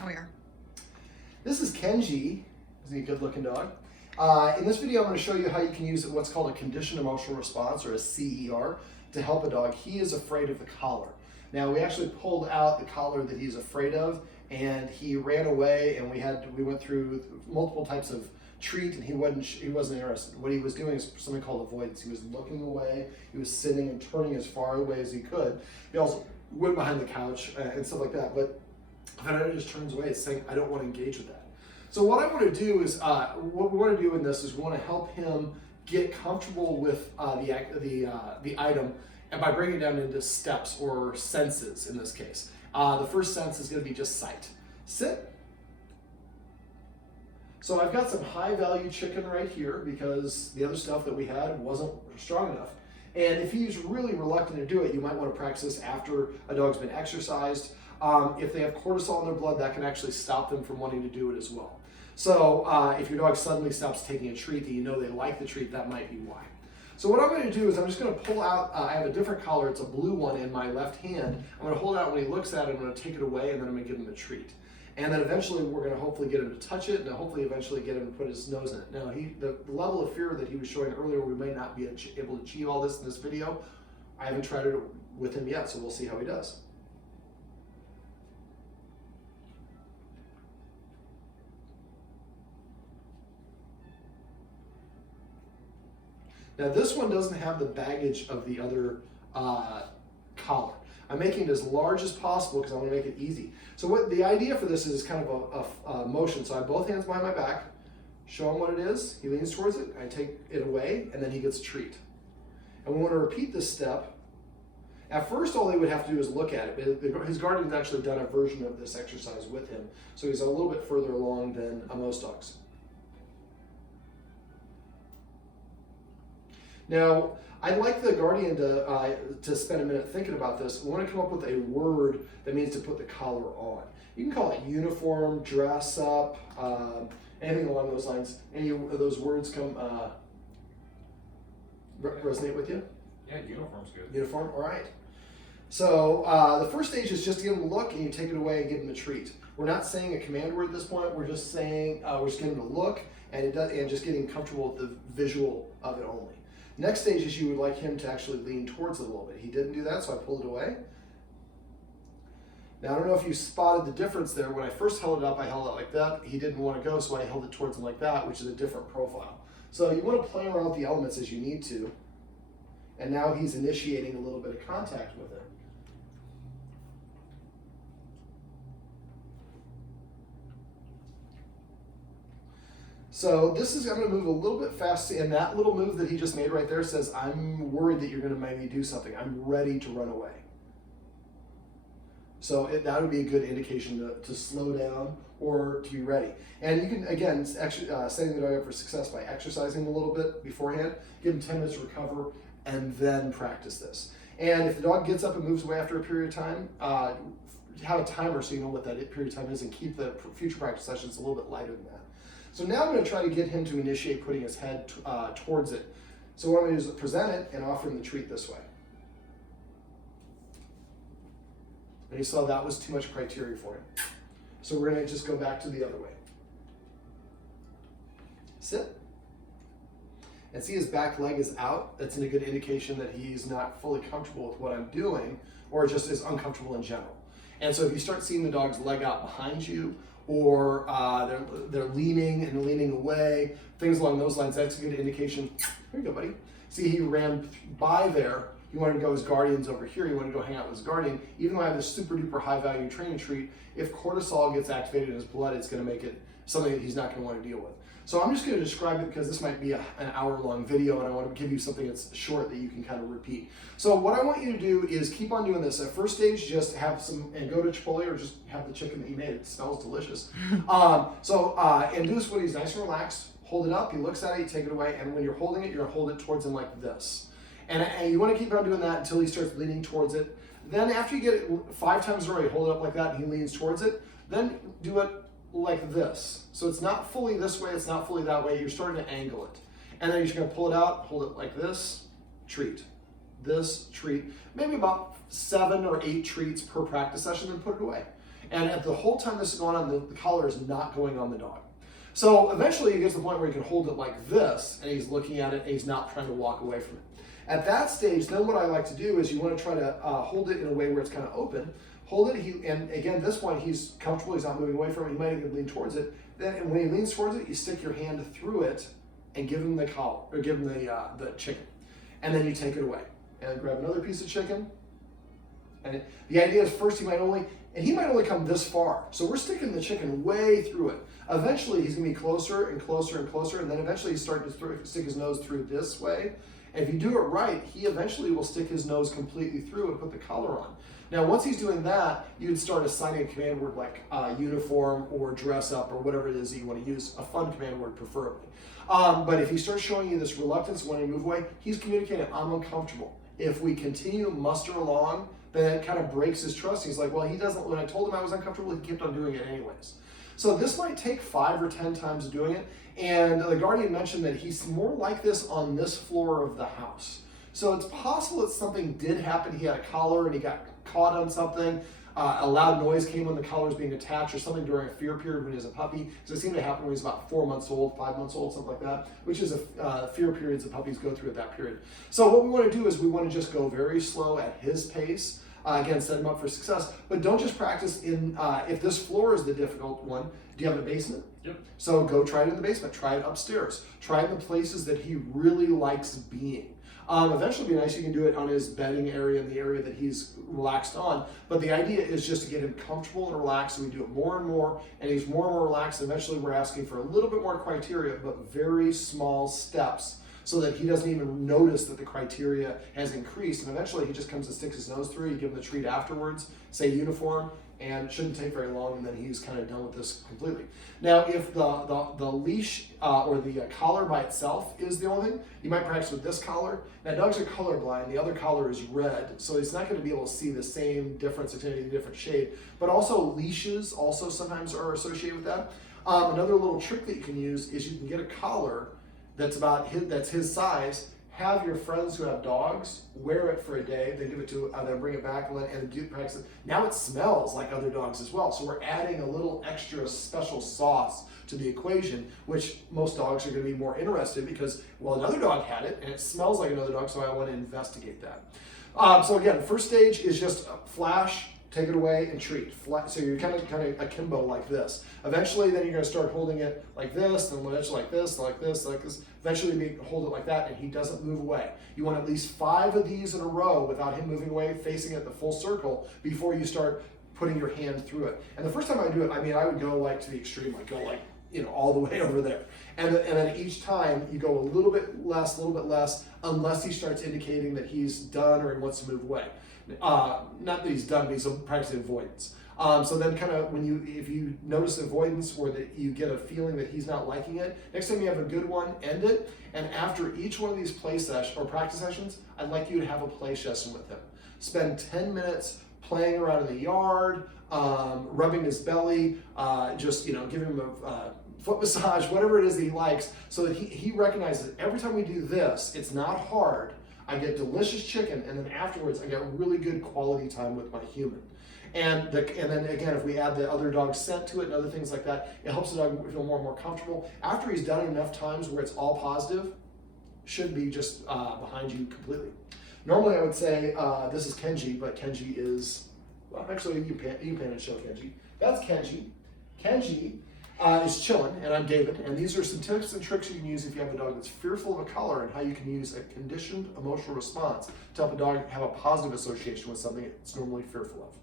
Oh, we are. This is Kenji. Isn't he a good looking dog? In this video, I'm going to show you how you can use what's called a conditioned emotional response, or a CER, to help a dog. He is afraid of the collar. Now, we actually pulled out the collar that he's afraid of, and he ran away, and we went through multiple types of treat, and he wasn't interested. What he was doing is something called avoidance. He was looking away, he was sitting and turning as far away as he could. He also went behind the couch and stuff like that, but then it just turns away. It's saying, I don't want to engage with that. So what I want to do is, what we want to do in this is we want to help him get comfortable with the item, and by breaking it down into steps or senses in this case. The first sense is going to be just sight. Sit. So I've got some high value chicken right here because the other stuff that we had wasn't strong enough. And if he's really reluctant to do it, you might want to practice this after a dog's been exercised. If they have cortisol in their blood, that can actually stop them from wanting to do it as well. So if your dog suddenly stops taking a treat that you know they like the treat, that might be why. So what I'm going to do is I'm just going to pull out, I have a different collar, it's a blue one in my left hand. I'm going to hold it out when he looks at it, I'm going to take it away, and then I'm going to give him a treat. And then eventually we're going to hopefully get him to touch it, and hopefully eventually get him to put his nose in it. Now, the level of fear that he was showing earlier, we may not be able to achieve all this in this video. I haven't tried it with him yet, so we'll see how he does. Now this one doesn't have the baggage of the other collar. I'm making it as large as possible because I want to make it easy. So what the idea for this is kind of a motion. So I have both hands behind my back, show him what it is, he leans towards it, I take it away, and then he gets a treat. And we want to repeat this step. At first, all he would have to do is look at it. His guardian's actually done a version of this exercise with him, so he's a little bit further along than most dogs. Now, I'd like the guardian to spend a minute thinking about this. We want to come up with a word that means to put the collar on. You can call it uniform, dress up, anything along those lines. Any of those words resonate with you? Yeah, uniform's good. Uniform, all right. So the first stage is just to give him a look, and you take it away and give him a treat. We're not saying a command word at this point. We're just saying, we're just giving him a look, and just getting comfortable with the visual of it only. Next stage is you would like him to actually lean towards it a little bit. He didn't do that, so I pulled it away. Now, I don't know if you spotted the difference there. When I first held it up, I held it like that. He didn't want to go, so I held it towards him like that, which is a different profile. So you want to play around with the elements as you need to. And now he's initiating a little bit of contact with it. So this is, I'm going to move a little bit fast, and that little move that he just made right there says, I'm worried that you're going to make me do something. I'm ready to run away. So that would be a good indication to slow down or to be ready. And you can, again, setting the dog up for success by exercising a little bit beforehand, give him 10 minutes to recover, and then practice this. And if the dog gets up and moves away after a period of time, have a timer so you know what that period of time is, and keep the future practice sessions a little bit lighter than that. So now I'm going to try to get him to initiate putting his head towards it. So what I'm going to do is present it and offer him the treat this way. And you saw that was too much criteria for him. So we're going to just go back to the other way. Sit. And see his back leg is out. That's a good indication that he's not fully comfortable with what I'm doing, or just is uncomfortable in general. And so if you start seeing the dog's leg out behind you, or they're leaning and leaning away, things along those lines, that's a good indication. Here you go, buddy. See, he ran by there. He wanted to go, his guardian's over here. He wanted to go hang out with his guardian. Even though I have this super duper high value training treat, if cortisol gets activated in his blood, it's going to make it something that he's not going to want to deal with. So I'm just going to describe it because this might be an hour-long video, and I want to give you something that's short that you can kind of repeat. So what I want you to do is keep on doing this. At first stage, just have some, and go to Chipotle or just have the chicken that you made. It smells delicious. And do this when he's nice and relaxed. Hold it up, he looks at it, you take it away, and when you're holding it, you're going to hold it towards him like this. And you want to keep on doing that until he starts leaning towards it. Then after you get it 5 times in a row, you hold it up like that, and he leans towards it. Then do it like this. So it's not fully this way, it's not fully that way. You're starting to angle it. And then you're just going to pull it out, hold it like this, treat. This treat. Maybe about 7 or 8 treats per practice session, and put it away. And at the whole time this is going on, the collar is not going on the dog. So eventually he gets to the point where he can hold it like this, and he's looking at it, and he's not trying to walk away from it. At that stage, then what I like to do is you want to try to hold it in a way where it's kind of open. Hold it, and again, at this point, he's comfortable, he's not moving away from it, he might even lean towards it. Then when he leans towards it, you stick your hand through it and give him the collar, or give him the chicken. And then you take it away. And grab another piece of chicken. And the idea is first he might only come this far. So we're sticking the chicken way through it. Eventually he's gonna be closer and closer and closer, and then eventually he's starting to stick his nose through this way. And if you do it right, he eventually will stick his nose completely through and put the collar on. Now, once he's doing that, you'd start assigning a command word like uniform or dress up or whatever it is that you want to use, a fun command word preferably. But if he starts showing you this reluctance wanting to move away, he's communicating, I'm uncomfortable. If we continue to muster along, then it kind of breaks his trust. He's like, well, he doesn't, when I told him I was uncomfortable, he kept on doing it anyways. So this might take 5 or 10 times of doing it. And the guardian mentioned that he's more like this on this floor of the house. So it's possible that something did happen. He had a collar and he got caught on something. A loud noise came when the collar was being attached, or something during a fear period when he was a puppy. So it seemed to happen when he was about 4 months old, 5 months old, something like that, which is a fear periods that puppies go through at that period. So what we want to do is we want to just go very slow at his pace. Again, set him up for success, but don't just practice in, if this floor is the difficult one, do you have a basement? Yep. So go try it in the basement, try it upstairs, try it in the places that he really likes being. Eventually it'll be nice, you can do it on his bedding area and the area that he's relaxed on, but the idea is just to get him comfortable and relaxed, so we do it more and more, and he's more and more relaxed, and eventually we're asking for a little bit more criteria, but very small steps, so that he doesn't even notice that the criteria has increased, and eventually he just comes and sticks his nose through, you give him the treat afterwards, say uniform, and it shouldn't take very long, and then he's kind of done with this completely. Now, if the leash or the collar by itself is the only thing, you might practice with this collar. Now, dogs are colorblind. The other collar is red, so he's not going to be able to see the same difference. It's going to be a different shade. But also, leashes also sometimes are associated with that. Another little trick that you can use is you can get a collar that's his size. Have your friends who have dogs wear it for a day, then give it to, then bring it back and do practice it. Now it smells like other dogs as well. So we're adding a little extra special sauce to the equation, which most dogs are going to be more interested because, well, another dog had it and it smells like another dog, so I want to investigate that. So again, first stage is just flash, take it away, and treat. So you're kind of akimbo like this. Eventually, then you're going to start holding it like this, then eventually like this, like this, like this. Eventually, you hold it like that, and he doesn't move away. You want at least 5 of these in a row without him moving away, facing it the full circle before you start putting your hand through it. And the first time I do it, I would go like to the extreme, like go like, all the way over there. And then each time you go a little bit less, unless he starts indicating that he's done or he wants to move away. Not that he's done, but he's practicing avoidance. So then kind of if you notice avoidance or that you get a feeling that he's not liking it, next time you have a good one, end it. And after each one of these play sessions or practice sessions, I'd like you to have a play session with him. Spend 10 minutes playing around in the yard, rubbing his belly, just giving him a foot massage, whatever it is that he likes, so that he recognizes that every time we do this, it's not hard. I get delicious chicken, and then afterwards I get really good quality time with my human. And then again, if we add the other dog's scent to it and other things like that, it helps the dog feel more and more comfortable. After he's done it enough times where it's all positive, should be just behind you completely. Normally I would say this is Kenji, but Kenji is, well, actually you pan and show Kenji. That's Kenji. Kenji is chilling, and I'm David, and these are some tips and tricks you can use if you have a dog that's fearful of a collar, and how you can use a conditioned emotional response to help a dog have a positive association with something it's normally fearful of.